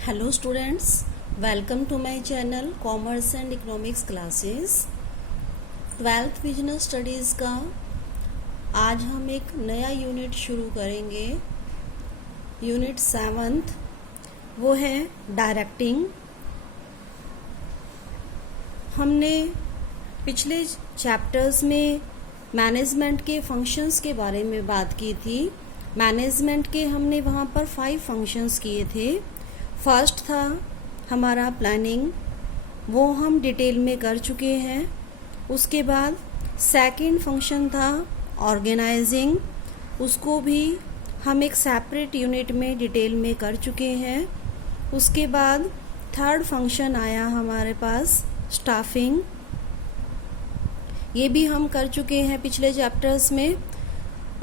Hello students, welcome to my channel commerce and economics classes. 12th business studies का आज हम एक नया यूनिट शुरू करेंगे। यूनिट 7th वो है डायरेक्टिंग। हमने पिछले चैप्टर्स में मैनेजमेंट के फंक्शंस के बारे में बात की थी। मैनेजमेंट के हमने वहाँ पर 5 फंक्शंस किए थे। फर्स्ट था हमारा प्लानिंग, वो हम डिटेल में कर चुके हैं। उसके बाद सेकंड फंक्शन था ऑर्गेनाइजिंग, उसको भी हम एक सेपरेट यूनिट में डिटेल में कर चुके हैं। उसके बाद थर्ड फंक्शन आया हमारे पास स्टाफिंग, ये भी हम कर चुके हैं पिछले चैप्टर्स में।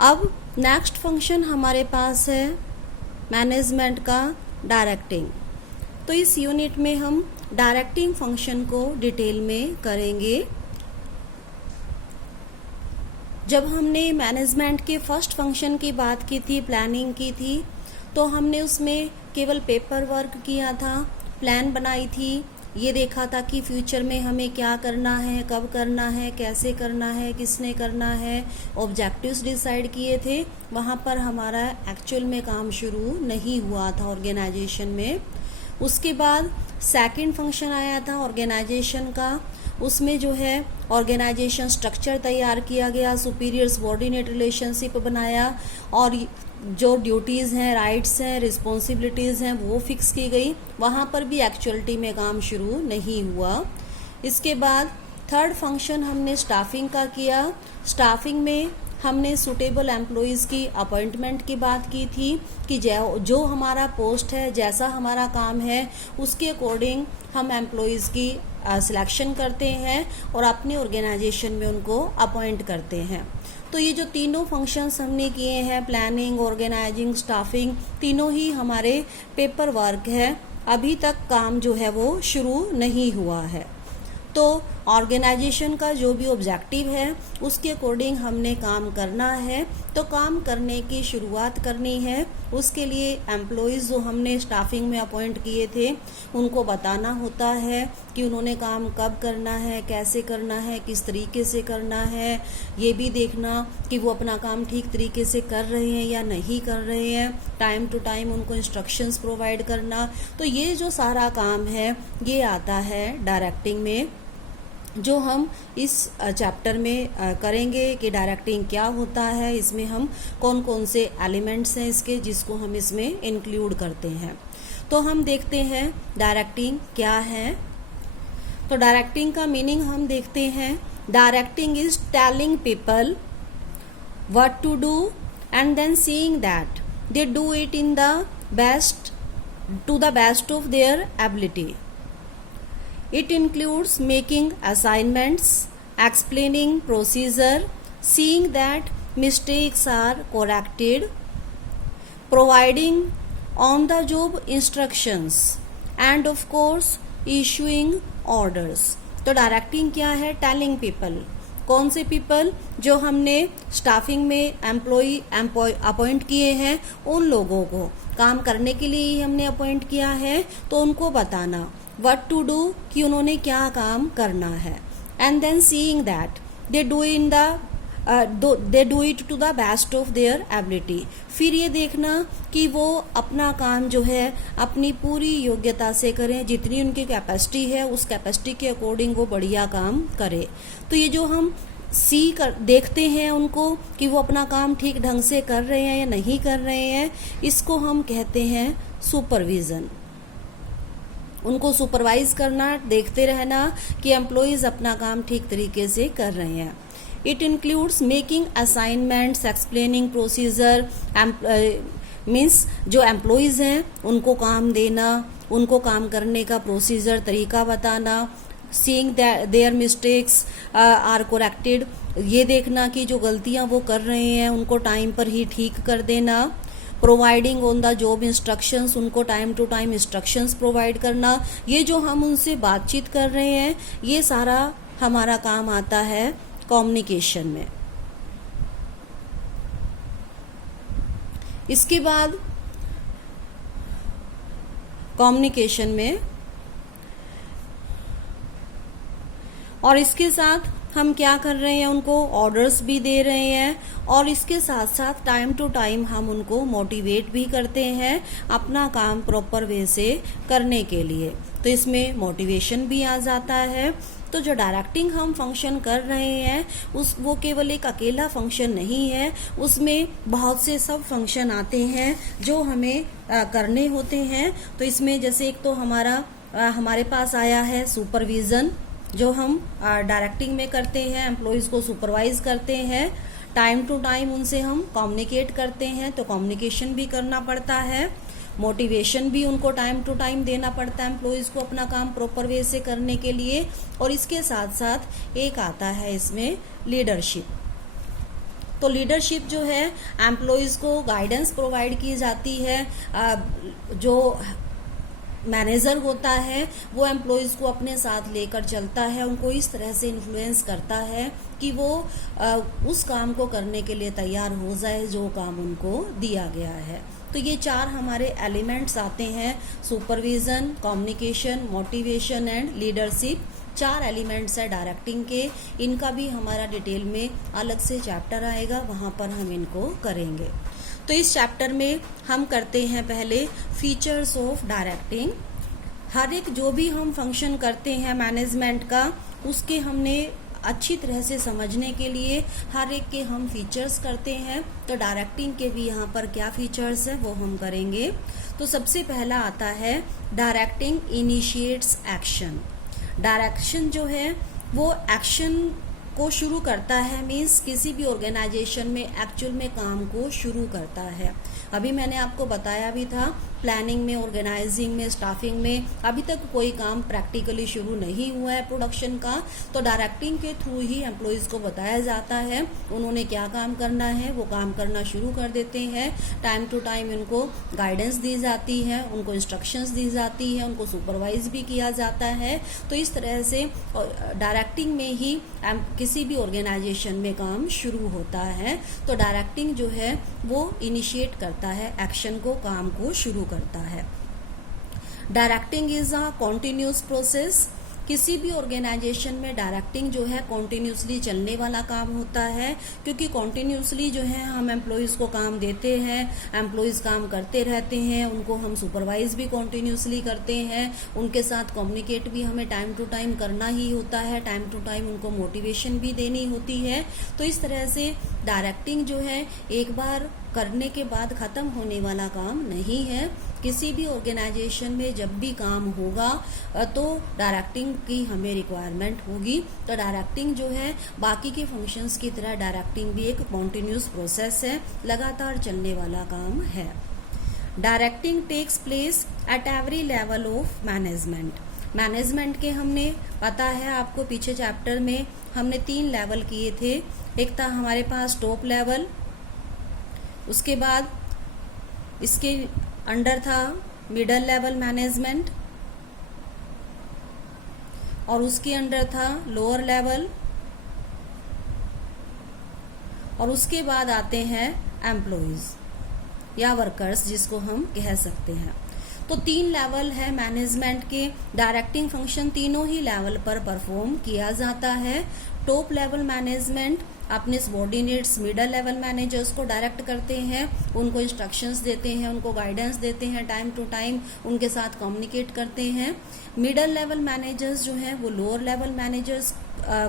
अब नेक्स्ट फंक्शन हमारे पास है मैनेजमेंट का डायरेक्टिंग। तो इस यूनिट में हम डायरेक्टिंग फंक्शन को डिटेल में करेंगे। जब हमने मैनेजमेंट के फर्स्ट फंक्शन की बात की थी, प्लानिंग की थी, तो हमने उसमें केवल पेपर वर्क किया था, प्लान बनाई थी, ये देखा था कि फ्यूचर में हमें क्या करना है, कब करना है, कैसे करना है, किसने करना है, ऑब्जेक्टिव्स डिसाइड किए थे। वहाँ पर हमारा एक्चुअल में काम शुरू नहीं हुआ था ऑर्गेनाइजेशन में। उसके बाद सेकंड फंक्शन आया था ऑर्गेनाइजेशन का। उसमें जो है ऑर्गेनाइजेशन स्ट्रक्चर तैयार किया गया, सुपीरियर सबऑर्डिनेट रिलेशनशिप बनाया और जो ड्यूटीज़ हैं, राइट्स हैं, रिस्पॉन्सिबिलिटीज़ हैं वो फिक्स की गई। वहाँ पर भी एक्चुअलिटी में काम शुरू नहीं हुआ। इसके बाद थर्ड फंक्शन हमने स्टाफिंग का किया। स्टाफिंग में हमने सूटेबल एम्प्लॉयज़ की अपॉइंटमेंट की बात की थी कि जो हमारा पोस्ट है, जैसा हमारा काम है, उसके अकॉर्डिंग हम एम्प्लॉयज़ की सिलेक्शन करते हैं और अपने ऑर्गेनाइजेशन में उनको अपॉइंट करते हैं। तो ये जो तीनों फंक्शंस हमने किए हैं, प्लानिंग, ऑर्गेनाइजिंग, स्टाफिंग, तीनों ही हमारे पेपर वर्क है। अभी तक काम जो है वो शुरू नहीं हुआ है। तो ऑर्गेनाइजेशन का जो भी ऑब्जेक्टिव है उसके अकॉर्डिंग हमने काम करना है। तो काम करने की शुरुआत करनी है, उसके लिए एम्प्लॉयज़ जो हमने स्टाफिंग में अपॉइंट किए थे उनको बताना होता है कि उन्होंने काम कब करना है, कैसे करना है, किस तरीके से करना है। ये भी देखना कि वो अपना काम ठीक तरीके से कर रहे हैं या नहीं कर रहे हैं। टाइम टू टाइम उनको इंस्ट्रक्शंस प्रोवाइड करना। तो ये जो सारा काम है ये आता है डायरेक्टिंग में, जो हम इस चैप्टर में करेंगे कि डायरेक्टिंग क्या होता है, इसमें हम कौन कौन से एलिमेंट्स हैं इसके जिसको हम इसमें इंक्लूड करते हैं। तो हम देखते हैं डायरेक्टिंग क्या है। तो डायरेक्टिंग का मीनिंग हम देखते हैं। Directing is telling people what to do and then seeing that they do it in the best to the best of their ability. It includes making assignments, explaining procedure, seeing that mistakes are corrected, providing on-the-job instructions, and of course issuing orders. तो directing क्या है? Telling people. कौन से people? जो हमने staffing में employ appoint किए हैं, उन लोगों को काम करने के लिए ही हमने अपॉइंट किया है, तो उनको बताना व्हाट टू डू कि उन्होंने क्या काम करना है। And then seeing that they do it to the best of their ability. फिर ये देखना कि वो अपना काम जो है अपनी पूरी योग्यता से करें, जितनी उनकी कैपेसिटी है उस कैपेसिटी के अकॉर्डिंग वो बढ़िया काम करे। तो ये जो हम देखते हैं उनको कि वो अपना काम ठीक ढंग से कर रहे हैं या नहीं कर रहे हैं, इसको हम कहते हैं सुपरविज़न। उनको सुपरवाइज करना, देखते रहना कि एम्प्लॉयज़ अपना काम ठीक तरीके से कर रहे हैं। It includes making assignments, explaining procedure, means जो एम्प्लॉयज़ हैं उनको काम देना, उनको काम करने का प्रोसीजर, तरीका बताना। Seeing their mistakes are corrected, ये देखना कि जो गलतियां वो कर रहे हैं उनको टाइम पर ही ठीक कर देना। Providing on the job instructions, उनको time to time instructions provide करना। ये जो हम उनसे बातचीत कर रहे हैं ये सारा हमारा काम आता है कम्युनिकेशन में। इसके बाद कम्युनिकेशन में। और इसके साथ हम क्या कर रहे हैं, उनको ऑर्डर्स भी दे रहे हैं और इसके साथ साथ टाइम टू टाइम हम उनको मोटिवेट भी करते हैं अपना काम प्रॉपर वे से करने के लिए। तो इसमें मोटिवेशन भी आ जाता है। तो जो डायरेक्टिंग हम फंक्शन कर रहे हैं वो केवल एक अकेला फंक्शन नहीं है, उसमें बहुत से सब फंक्शन आते हैं जो हमें करने होते हैं। तो इसमें जैसे एक तो हमारे पास आया है सुपरविज़न, जो हम डायरेक्टिंग में करते हैं, एम्प्लॉयज़ को सुपरवाइज करते हैं, टाइम टू टाइम उनसे हम कम्युनिकेट करते हैं, तो कम्युनिकेशन भी करना पड़ता है, मोटिवेशन भी उनको टाइम टू टाइम देना पड़ता है एम्प्लॉयज़ को अपना काम प्रॉपर वे से करने के लिए। और इसके साथ साथ एक आता है इसमें लीडरशिप। तो लीडरशिप जो है, एम्प्लॉयज़ को गाइडेंस प्रोवाइड की जाती है। जो मैनेजर होता है वो एम्प्लॉयज़ को अपने साथ लेकर चलता है, उनको इस तरह से इन्फ्लुएंस करता है कि वो उस काम को करने के लिए तैयार हो जाए जो काम उनको दिया गया है। तो ये 4 हमारे एलिमेंट्स आते हैं, supervision, communication, motivation and leadership. 4 elements है डायरेक्टिंग के। इनका भी हमारा डिटेल में अलग से चैप्टर आएगा, वहाँ पर हम इनको करेंगे। तो इस चैप्टर में हम करते हैं पहले फीचर्स ऑफ डायरेक्टिंग। हर एक जो भी हम फंक्शन करते हैं मैनेजमेंट का, उसके हमने अच्छी तरह से समझने के लिए हर एक के हम फीचर्स करते हैं। तो डायरेक्टिंग के भी यहाँ पर क्या फीचर्स है वो हम करेंगे। तो सबसे पहला आता है डायरेक्टिंग इनिशिएट्स एक्शन। डायरेक्शन जो है वो एक्शन को शुरू करता है, मीन्स किसी भी ऑर्गेनाइजेशन में एक्चुअल में काम को शुरू करता है। अभी मैंने आपको बताया भी था, प्लानिंग में, ऑर्गेनाइजिंग में, स्टाफिंग में अभी तक कोई काम प्रैक्टिकली शुरू नहीं हुआ है प्रोडक्शन का। तो डायरेक्टिंग के थ्रू ही एम्प्लॉयज़ को बताया जाता है उन्होंने क्या काम करना है, वो काम करना शुरू कर देते हैं। टाइम टू टाइम उनको गाइडेंस दी जाती है, उनको इंस्ट्रक्शंस दी जाती है, उनको सुपरवाइज भी किया जाता है। तो इस तरह से डायरेक्टिंग में ही किसी भी ऑर्गेनाइजेशन में काम शुरू होता है। तो डायरेक्टिंग जो है वो इनिशिएट करता है एक्शन को, काम को शुरू करता है। Directing is a continuous process. किसी भी ऑर्गेनाइजेशन में डायरेक्टिंग जो है कॉन्टिन्यूसली चलने वाला काम होता है, क्योंकि कॉन्टिन्यूसली जो है हम एम्प्लॉयज़ को काम देते हैं, एम्प्लॉयज़ काम करते रहते हैं, उनको हम सुपरवाइज भी कॉन्टिन्यूसली करते हैं, उनके साथ कम्युनिकेट भी हमें टाइम टू टाइम करना ही होता है, टाइम टू टाइम उनको मोटिवेशन भी देनी होती है। तो इस तरह से डायरेक्टिंग जो है एक बार करने के बाद ख़त्म होने वाला काम नहीं है। किसी भी ऑर्गेनाइजेशन में जब भी काम होगा तो डायरेक्टिंग की हमें रिक्वायरमेंट होगी। तो डायरेक्टिंग जो है बाकी के फंक्शंस की तरह डायरेक्टिंग भी एक कॉन्टिन्यूस प्रोसेस है, लगातार चलने वाला काम है। Directing takes place at every level of management. Management के हमने पता है आपको, पीछे चैप्टर में हमने 3 लेवल किए थे। एक था हमारे पास टॉप लेवल, उसके बाद इसके अंडर था मिडल लेवल मैनेजमेंट और उसके अंडर था लोअर लेवल, और उसके बाद आते हैं एम्प्लॉयज़ या वर्कर्स जिसको हम कह सकते हैं। तो 3 लेवल है मैनेजमेंट के। डायरेक्टिंग फंक्शन तीनों ही लेवल पर परफॉर्म किया जाता है। टॉप लेवल मैनेजमेंट अपने सबॉर्डिनेट्स मिडल लेवल मैनेजर्स को डायरेक्ट करते हैं, उनको इंस्ट्रक्शंस देते हैं, उनको गाइडेंस देते हैं, टाइम टू टाइम उनके साथ कम्युनिकेट करते हैं। मिडल लेवल मैनेजर्स जो हैं वो लोअर लेवल मैनेजर्स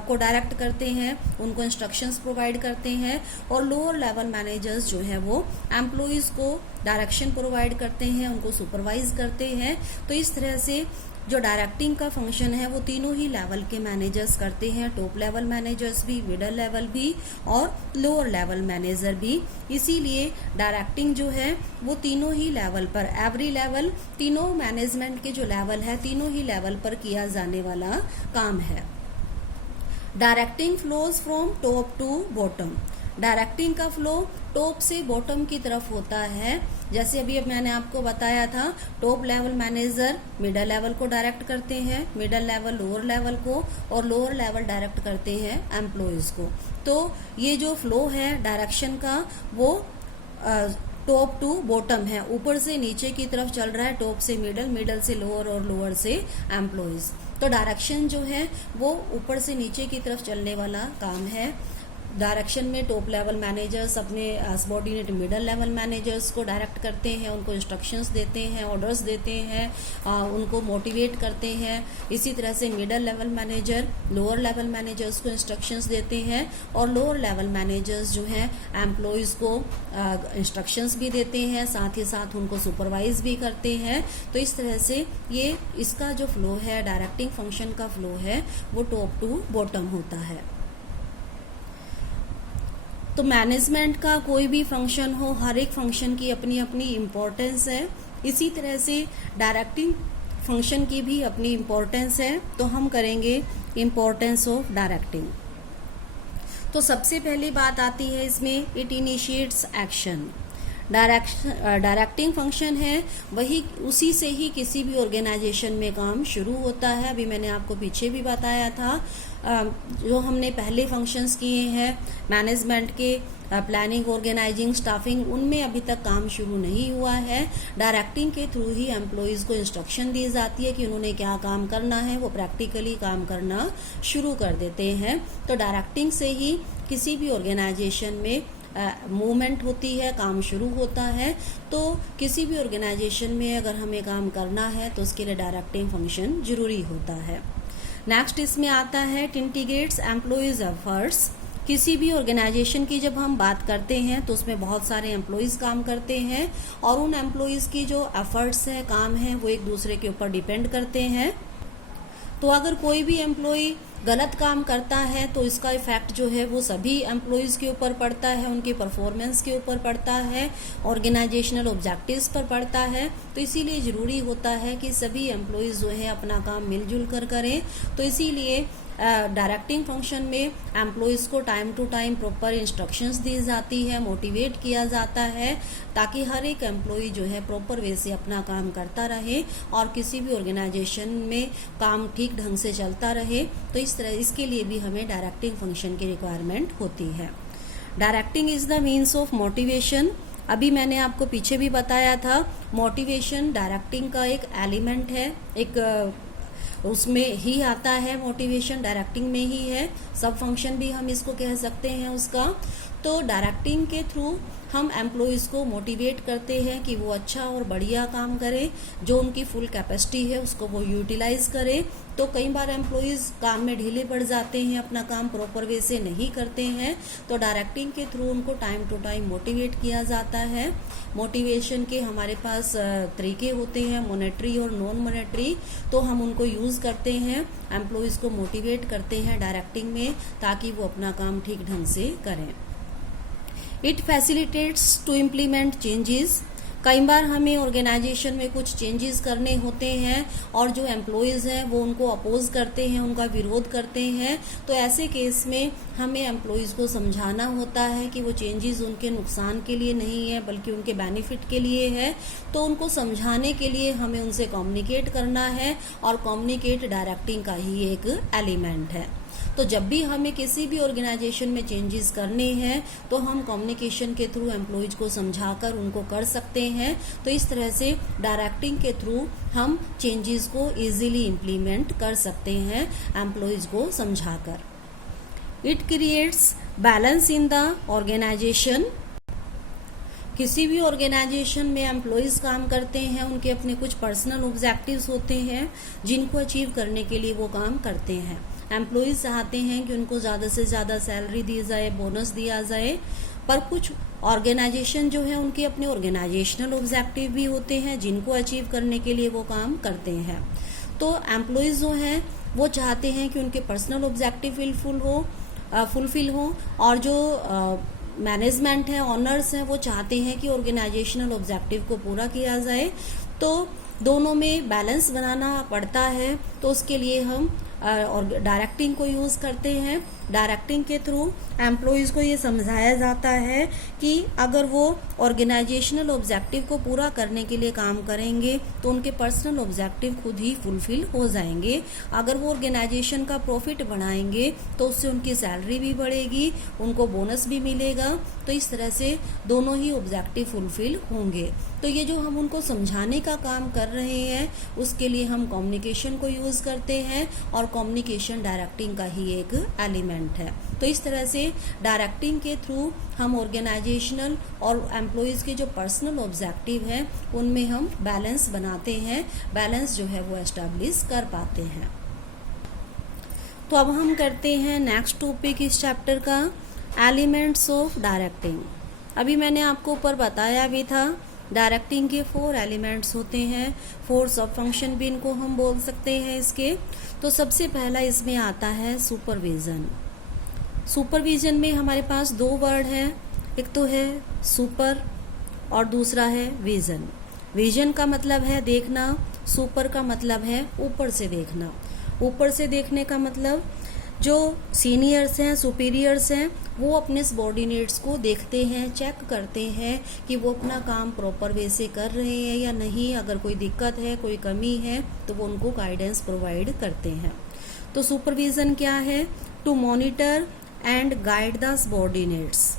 को डायरेक्ट करते हैं, उनको इंस्ट्रक्शंस प्रोवाइड करते हैं, और लोअर लेवल मैनेजर्स जो है वो एम्प्लॉयज़ को डायरेक्शन प्रोवाइड करते हैं, उनको सुपरवाइज करते हैं। तो इस तरह से जो डायरेक्टिंग का फंक्शन है वो तीनों ही लेवल के मैनेजर्स करते हैं, टॉप लेवल मैनेजर्स भी, मिडल लेवल भी और लोअर लेवल मैनेजर भी। इसीलिए डायरेक्टिंग जो है वो तीनों ही लेवल पर, एवरी लेवल, तीनों मैनेजमेंट के जो लेवल है तीनों ही लेवल पर किया जाने वाला काम है। Directing flows from top to bottom. Directing का फ्लो टॉप से बॉटम की तरफ होता है। जैसे अभी मैंने आपको बताया था, top level manager middle level को डायरेक्ट करते हैं, मिडल लेवल लोअर लेवल को, और लोअर लेवल डायरेक्ट करते हैं एम्प्लॉयज़ को। तो ये जो फ्लो है डायरेक्शन का वो टॉप टू बॉटम है, ऊपर से नीचे की तरफ चल रहा है, टॉप से मिडल, मिडल से लोअर और लोअर से एम्प्लॉयज। तो डायरेक्शन जो है वो ऊपर से नीचे की तरफ चलने वाला काम है। डायरेक्शन में टॉप लेवल मैनेजर्स अपने सबऑर्डिनेट मिडल लेवल मैनेजर्स को डायरेक्ट करते हैं, उनको इंस्ट्रक्शंस देते हैं, ऑर्डर्स देते हैं, उनको मोटिवेट करते हैं। इसी तरह से middle level manager lower level managers को इंस्ट्रक्शंस देते हैं और लोअर लेवल मैनेजर्स जो हैं एम्प्लॉयज़ को इंस्ट्रक्शंस भी देते हैं, साथ ही साथ उनको सुपरवाइज भी करते हैं। तो इस तरह से ये इसका जो फ्लो है, डायरेक्टिंग फंक्शन का फ्लो है, वो टॉप टू बॉटम होता है। तो मैनेजमेंट का कोई भी फंक्शन हो, हर एक फंक्शन की अपनी अपनी इम्पोर्टेंस है। इसी तरह से डायरेक्टिंग फंक्शन की भी अपनी इम्पोर्टेंस है। तो हम करेंगे इम्पोर्टेंस ऑफ डायरेक्टिंग। तो सबसे पहली बात आती है इसमें, it initiates action. Directing function है वही, उसी से ही किसी भी ऑर्गेनाइजेशन में काम शुरू होता है। अभी मैंने आपको पीछे भी बताया था, जो हमने पहले फंक्शंस किए हैं मैनेजमेंट के, प्लानिंग, ऑर्गेनाइजिंग, स्टाफिंग, उनमें अभी तक काम शुरू नहीं हुआ है। डायरेक्टिंग के थ्रू ही एम्प्लॉयज़ को इंस्ट्रक्शन दी जाती है कि उन्होंने क्या काम करना है, वो प्रैक्टिकली काम करना शुरू कर देते हैं। तो डायरेक्टिंग से ही किसी भी ऑर्गेनाइजेशन में मूवमेंट होती है, काम शुरू होता है। तो किसी भी ऑर्गेनाइजेशन में अगर हमें काम करना है तो उसके लिए डायरेक्टिंग फंक्शन जरूरी होता है। नेक्स्ट इसमें आता है, इट इंटीग्रेट्स एम्प्लॉयज एफर्ट्स। किसी भी ऑर्गेनाइजेशन की जब हम बात करते हैं तो उसमें बहुत सारे एम्प्लॉयज काम करते हैं और उन एम्प्लॉयज की जो एफर्ट्स है, काम है, वो एक दूसरे के ऊपर डिपेंड करते हैं। तो अगर कोई भी एम्प्लॉय गलत काम करता है तो इसका इफेक्ट जो है वो सभी एम्प्लॉयज़ के ऊपर पड़ता है, उनके परफॉर्मेंस के ऊपर पड़ता है, ऑर्गेनाइजेशनल ऑब्जेक्टिव्स पर पड़ता है। तो इसीलिए ज़रूरी होता है कि सभी एम्प्लॉयज़ जो है अपना काम मिलजुल कर करें। तो इसीलिए डायरेक्टिंग फंक्शन में एम्प्लॉयज़ को time to time proper instructions दी जाती है, मोटिवेट किया जाता है, ताकि हर एक एम्प्लॉय जो है प्रॉपर वे से अपना काम करता रहे और किसी भी ऑर्गेनाइजेशन में काम ठीक ढंग से चलता रहे। तो इस तरह इसके लिए भी हमें डायरेक्टिंग फंक्शन की रिक्वायरमेंट होती है। Directing is the means of motivation. अभी मैंने आपको पीछे भी बताया था, मोटिवेशन डायरेक्टिंग का एक एलिमेंट है, एक उसमें ही आता है। मोटिवेशन डायरेक्टिंग में ही है, सब फंक्शन भी हम इसको कह सकते हैं उसका। तो डायरेक्टिंग के थ्रू हम एम्प्लॉयज़ को मोटिवेट करते हैं कि वो अच्छा और बढ़िया काम करें, जो उनकी फुल कैपेसिटी है उसको वो यूटिलाइज करें। तो कई बार एम्प्लॉयज़ काम में ढीले पड़ जाते हैं, अपना काम प्रॉपर वे से नहीं करते हैं, तो डायरेक्टिंग के थ्रू उनको टाइम टू टाइम मोटिवेट किया जाता है। मोटिवेशन के हमारे पास तरीके होते हैं, मॉनेटरी और नॉन मॉनेटरी। तो हम उनको यूज़ करते हैं, एम्प्लॉयज़ को मोटिवेट करते हैं डायरेक्टिंग में, ताकि वो अपना काम ठीक ढंग से करें। It facilitates to implement changes. कई बार हमें ऑर्गेनाइजेशन में कुछ चेंजेस करने होते हैं और जो एम्प्लॉयज़ हैं वो उनको अपोज करते हैं, उनका विरोध करते हैं। तो ऐसे केस में हमें एम्प्लॉयज़ को समझाना होता है कि वो चेंजेस उनके नुकसान के लिए नहीं है बल्कि उनके बेनिफिट के लिए है। तो उनको समझाने के लिए हमें उनसे कम्युनिकेट करना है और कम्युनिकेट डायरेक्टिंग का ही एक एलिमेंट है। तो जब भी हमें किसी भी ऑर्गेनाइजेशन में चेंजेस करने हैं तो हम कम्युनिकेशन के थ्रू एम्प्लॉयज को समझाकर उनको कर सकते हैं। तो इस तरह से डायरेक्टिंग के थ्रू हम चेंजेस को इजीली इम्प्लीमेंट कर सकते हैं एम्प्लॉयज को समझाकर। It creates balance in the organisation. किसी भी ऑर्गेनाइजेशन में एम्प्लॉयज़ काम करते हैं, उनके अपने कुछ पर्सनल ऑब्जेक्टिव्स होते हैं जिनको अचीव करने के लिए वो काम करते हैं। एम्प्लॉयज़ चाहते हैं कि उनको ज़्यादा से ज़्यादा सैलरी दी जाए, बोनस दिया जाए, पर कुछ ऑर्गेनाइजेशन जो है उनके अपने ऑर्गेनाइजेशनल ऑब्जेक्टिव भी होते हैं जिनको अचीव करने के लिए वो काम करते हैं। तो एम्प्लॉयज़ जो हैं वो चाहते हैं कि उनके पर्सनल ऑब्जेक्टिव फुलफिल हो और जो मैनेजमेंट है, ऑनर्स हैं, वो चाहते हैं कि ऑर्गेनाइजेशनल ऑब्जेक्टिव को पूरा किया जाए। तो दोनों में बैलेंस बनाना पड़ता है। तो उसके लिए हम और डायरेक्टिंग को यूज़ करते हैं। डायरेक्टिंग के थ्रू एम्प्लॉयज़ को ये समझाया जाता है कि अगर वो ऑर्गेनाइजेशनल ऑब्जेक्टिव को पूरा करने के लिए काम करेंगे तो उनके पर्सनल ऑब्जेक्टिव खुद ही फुलफिल हो जाएंगे। अगर वो ऑर्गेनाइजेशन का प्रॉफिट बढ़ाएंगे तो उससे उनकी सैलरी भी बढ़ेगी, उनको बोनस भी मिलेगा, तो इस तरह से दोनों ही ऑब्जेक्टिव फुलफिल होंगे। तो ये जो हम उनको समझाने का काम कर रहे हैं उसके लिए हम कम्युनिकेशन को यूज़ करते हैं और कम्युनिकेशन डायरेक्टिंग का ही एक एलिमेंट है। तो इस तरह से डायरेक्टिंग के थ्रू हम ऑर्गेनाइजेशनल और एम्प्लॉयज़ के जो पर्सनल ऑब्जेक्टिव हैं उनमें हम बैलेंस बनाते हैं, बैलेंस जो है वो एस्टैब्लिश कर पाते हैं। तो अब हम करते हैं नेक्स्ट टॉपिक इस चैप्टर का, एलिमेंट्स ऑफ डायरेक्टिंग। अभी मैंने आपको ऊपर बताया भी था डायरेक्टिंग के 4 एलिमेंट्स होते हैं, 4 सब फंक्शन भी इनको हम बोल सकते हैं इसके। तो सबसे पहला इसमें आता है सुपरविज़न। सुपरविज़न में हमारे पास 2 वर्ड हैं, एक तो है सुपर और दूसरा है विज़न। विज़न का मतलब है देखना, सुपर का मतलब है ऊपर से देखना। ऊपर से देखने का मतलब जो सीनियर्स हैं, सुपीरियर्स हैं, वो अपने सबॉर्डिनेट्स को देखते हैं, चेक करते हैं कि वो अपना काम प्रॉपर वे से कर रहे हैं या नहीं। अगर कोई दिक्कत है, कोई कमी है तो वो उनको गाइडेंस प्रोवाइड करते हैं। तो सुपरविज़न क्या है? To monitor and guide the subordinates.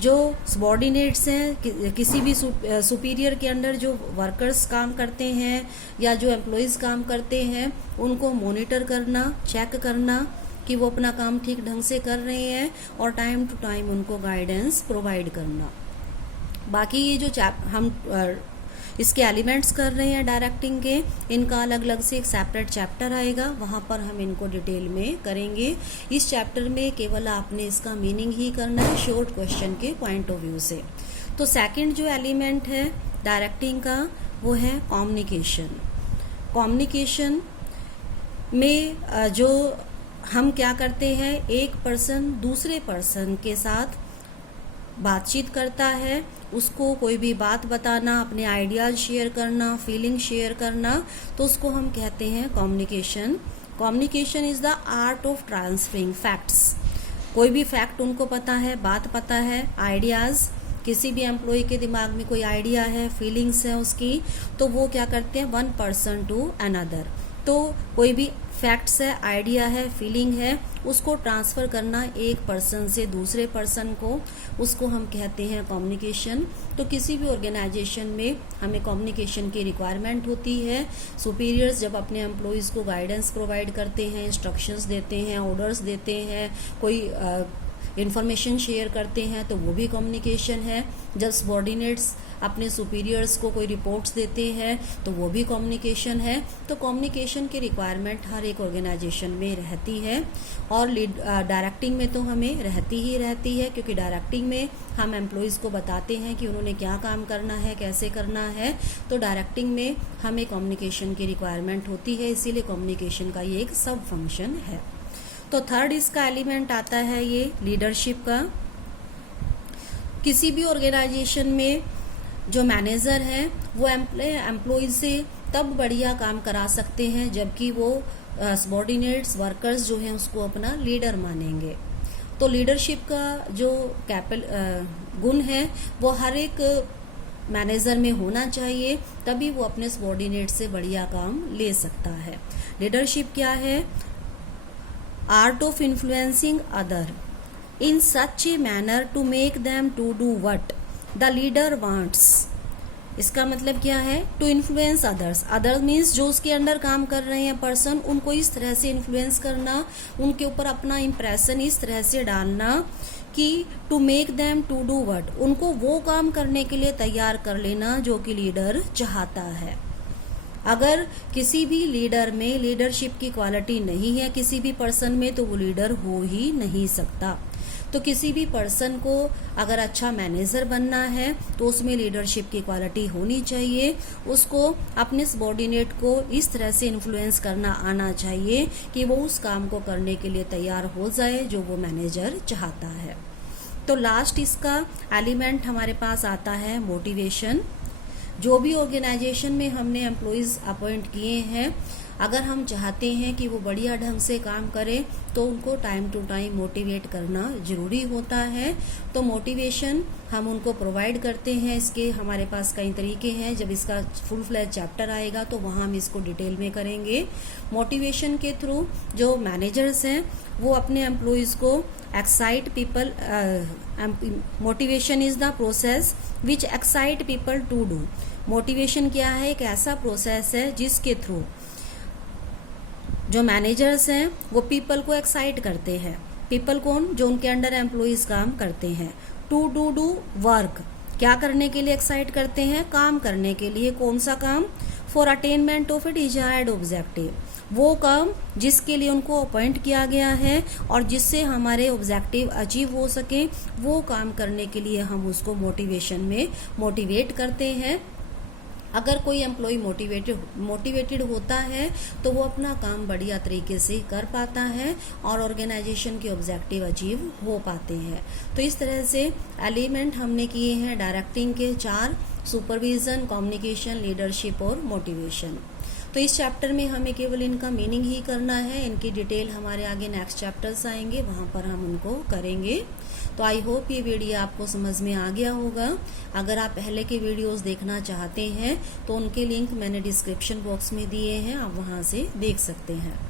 जो सबॉर्डिनेट्स हैं, किसी भी सुपीरियर के अंडर जो वर्कर्स काम करते हैं या जो एम्प्लॉयज़ काम करते हैं, उनको मॉनिटर करना, चेक करना कि वो अपना काम ठीक ढंग से कर रहे हैं और टाइम टू टाइम उनको गाइडेंस प्रोवाइड करना। बाकी ये जो हम इसके एलिमेंट्स कर रहे हैं डायरेक्टिंग के, इनका अलग अलग से एक सेपरेट चैप्टर आएगा, वहाँ पर हम इनको डिटेल में करेंगे। इस चैप्टर में केवल आपने इसका मीनिंग ही करना है शॉर्ट क्वेश्चन के पॉइंट ऑफ व्यू से। तो सेकंड जो एलिमेंट है डायरेक्टिंग का वो है कम्युनिकेशन। कम्युनिकेशन में जो हम क्या करते हैं, एक पर्सन दूसरे पर्सन के साथ बातचीत करता है, उसको कोई भी बात बताना, अपने आइडियाज़ शेयर करना, फीलिंग शेयर करना, तो उसको हम कहते हैं communication. Communication is the art of transferring facts. कोई भी फैक्ट उनको पता है, बात पता है, आइडियाज़, किसी भी एम्प्लॉय के दिमाग में कोई आइडिया है, फीलिंग्स है उसकी, तो वो क्या करते हैं, वन पर्सन टू अनदर। तो कोई भी फैक्ट्स है, आइडिया है, फीलिंग है, उसको ट्रांसफ़र करना एक पर्सन से दूसरे पर्सन को, उसको हम कहते हैं कम्युनिकेशन। तो किसी भी ऑर्गेनाइजेशन में हमें कम्युनिकेशन की रिक्वायरमेंट होती है। सुपीरियर्स जब अपने एम्प्लॉयज़ को गाइडेंस प्रोवाइड करते हैं, इंस्ट्रक्शंस देते हैं, ऑर्डर्स देते हैं, कोई इन्फॉर्मेशन शेयर करते हैं, तो वो भी कम्युनिकेशन है। जब सबॉर्डिनेट्स अपने सुपीरियर्स को कोई रिपोर्ट्स देते हैं तो वो भी कम्युनिकेशन है। तो कम्युनिकेशन की रिक्वायरमेंट हर एक ऑर्गेनाइजेशन में रहती है और डायरेक्टिंग में तो हमें रहती ही रहती है, क्योंकि डायरेक्टिंग में हम एम्प्लॉयज़ को बताते हैं कि उन्होंने क्या काम करना है, कैसे करना है। तो डायरेक्टिंग में हमें कम्युनिकेशन की रिक्वायरमेंट होती है, इसीलिए कम्युनिकेशन का ये एक सब फंक्शन है। तो थर्ड इसका एलिमेंट आता है ये लीडरशिप का। किसी भी ऑर्गेनाइजेशन में जो मैनेजर हैं वो एम्प्लॉयज़ से तब बढ़िया काम करा सकते हैं जबकि वो सबॉर्डिनेट्स वर्कर्स जो हैं उसको अपना लीडर मानेंगे। तो लीडरशिप का जो गुण है वो हर एक मैनेजर में होना चाहिए, तभी वो अपने सबॉर्डिनेट से बढ़िया काम ले सकता है। लीडरशिप क्या है? Art of influencing other in such a manner to make them to do what the leader wants. इसका मतलब क्या है? To influence others. Other means जो उसके अंडर काम कर रहे हैं पर्सन, उनको इस तरह से इन्फ्लुएंस करना, उनके ऊपर अपना इम्प्रेशन इस तरह से डालना कि to make them to do what, उनको वो काम करने के लिए तैयार कर लेना जो कि लीडर चाहता है। अगर किसी भी लीडर में लीडरशिप की क्वालिटी नहीं है किसी भी पर्सन में, तो वो लीडर हो ही नहीं सकता। तो किसी भी पर्सन को अगर अच्छा मैनेजर बनना है तो उसमें लीडरशिप की क्वालिटी होनी चाहिए। उसको अपने सबॉर्डिनेट को इस तरह से इन्फ्लुएंस करना आना चाहिए कि वो उस काम को करने के लिए तैयार हो जाए जो वो मैनेजर चाहता है। तो लास्ट इसका एलिमेंट हमारे पास आता है मोटिवेशन। जो भी ऑर्गेनाइजेशन में हमने एम्प्लॉयज़ अपॉइंट किए हैं, अगर हम चाहते हैं कि वो बढ़िया ढंग से काम करें तो उनको टाइम टू टाइम मोटिवेट करना ज़रूरी होता है। तो मोटिवेशन हम उनको प्रोवाइड करते हैं। इसके हमारे पास कई तरीके हैं। जब इसका फुल फ्लैज चैप्टर आएगा तो वहाँ हम इसको डिटेल में करेंगे। मोटिवेशन के थ्रू जो मैनेजर्स हैं वो अपने एम्प्लॉयज़ को excite people, motivation is the process which excite people to do. Motivation क्या है? एक ऐसा प्रोसेस है जिसके थ्रू जो मैनेजर्स हैं वो पीपल को एक्साइट करते हैं। पीपल कौन? जो उनके अंडर एम्प्लॉयज़ काम करते हैं। टू डू वर्क, क्या करने के लिए एक्साइट करते हैं? काम करने के लिए। कौन सा काम? For attainment of A desired objective, वो काम जिसके लिए उनको अपॉइंट किया गया है और जिससे हमारे ऑब्जेक्टिव अचीव हो सके, वो काम करने के लिए हम उसको मोटिवेशन में मोटिवेट करते हैं। अगर कोई एम्प्लॉय मोटिवेटेड होता है तो वो अपना काम बढ़िया तरीके से कर पाता है और ऑर्गेनाइजेशन के ऑब्जेक्टिव अचीव हो पाते हैं। तो इस तरह से एलिमेंट हमने किए हैं डायरेक्टिंग के 4: सुपरविजन, कम्युनिकेशन, लीडरशिप और मोटिवेशन। तो इस चैप्टर में हमें केवल इनका मीनिंग ही करना है। इनकी डिटेल हमारे आगे नेक्स्ट चैप्टर्स आएंगे, वहाँ पर हम उनको करेंगे। तो आई होप ये वीडियो आपको समझ में आ गया होगा। अगर आप पहले के वीडियोस देखना चाहते हैं तो उनके लिंक मैंने डिस्क्रिप्शन बॉक्स में दिए हैं, आप वहाँ से देख सकते हैं।